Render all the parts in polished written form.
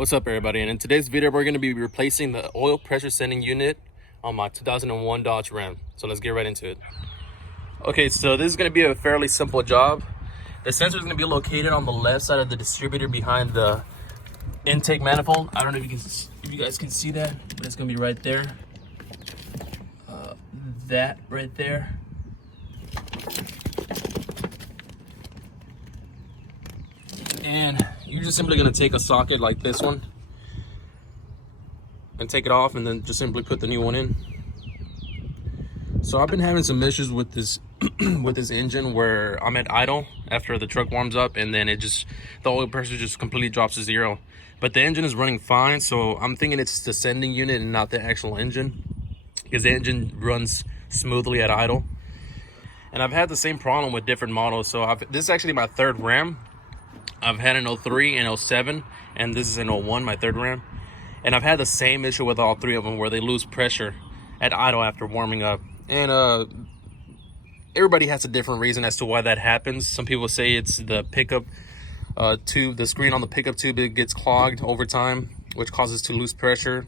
What's up, everybody? And in today's video we're going to be replacing the oil pressure sending unit on my 2001 Dodge Ram. So let's get right into it. Okay, so this is going to be a fairly simple job. The sensor is going to be located on the left side of the distributor behind the intake manifold. I don't know if you guys can see that, but it's going to be right there. That right there. And you're just simply going to take a socket like this one and take it off, and then just simply put the new one in. So I've been having some issues with this with this engine where I'm at idle after the truck warms up, and then the oil pressure just completely drops to zero. But the engine is running fine, so I'm thinking it's the sending unit and not the actual engine, because the engine runs smoothly at idle. And I've had the same problem with different models. So this is actually my third Ram. I've had an 03 and 07, and this is an 01, my third Ram. And I've had the same issue with all three of them, where they lose pressure at idle after warming up. And everybody has a different reason as to why that happens. Some people say it's the pickup tube, the screen on the pickup tube, it gets clogged over time, which causes to lose pressure.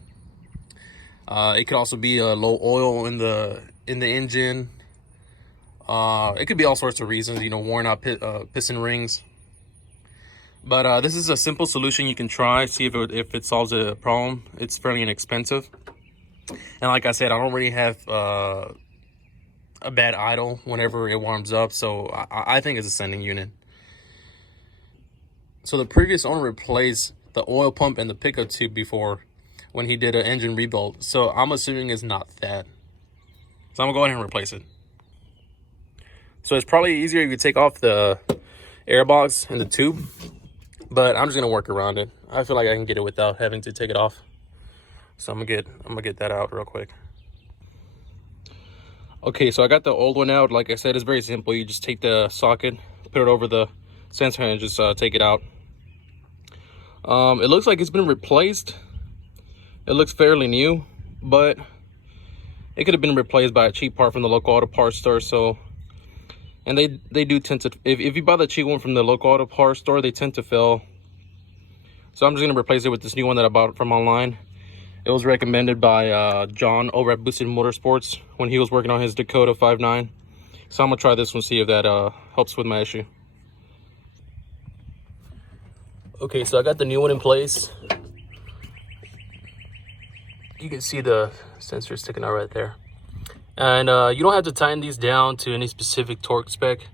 It could also be low oil in the engine. It could be all sorts of reasons, worn out piston rings. But this is a simple solution you can try, see if it solves a problem. It's fairly inexpensive. And like I said, I don't really have a bad idle whenever it warms up, so I think it's a sending unit. So the previous owner replaced the oil pump and the pickup tube before when he did an engine rebuild. So I'm assuming it's not that. So I'm gonna go ahead and replace it. So it's probably easier if you take off the air box and the tube, but I'm just gonna work around it. I feel like I can get it without having to take it off. So I'm gonna get that out real quick. Okay, so I got the old one out. Like I said, it's very simple. You just take the socket, put it over the sensor, and just take it out. It looks like it's been replaced. It looks fairly new, but it could have been replaced by a cheap part from the local auto parts store. So, and they do tend to, if you buy the cheap one from the local auto parts store, they tend to fail. So I'm just gonna replace it with this new one that I bought from online. It was recommended by John over at Boosted Motorsports when he was working on his Dakota 5.9. So I'm gonna try this one, see if that helps with my issue. Okay, so I got the new one in place. You can see the sensor sticking out right there. And you don't have to tighten these down to any specific torque spec.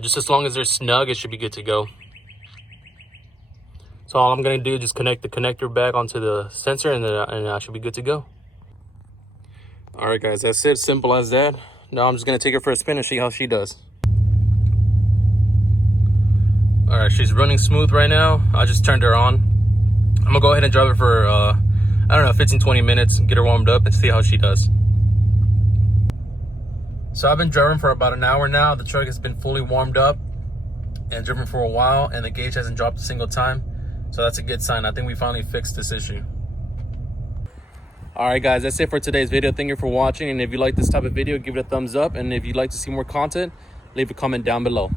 Just as long as they're snug, it should be good to go. So all I'm going to do is just connect the connector back onto the sensor, and I should be good to go. All right, guys, that's it. Simple as that. Now I'm just going to take her for a spin and see how she does. All right, she's running smooth right now. I just turned her on. I'm going to go ahead and drive her for, I don't know, 15-20 minutes, get her warmed up and see how she does. So I've been driving for about an hour now. The truck has been fully warmed up and driven for a while, and the gauge hasn't dropped a single time. So that's a good sign. I think we finally fixed this issue. All right, guys, that's it for today's video. Thank you for watching. And if you like this type of video, give it a thumbs up. And if you'd like to see more content, leave a comment down below.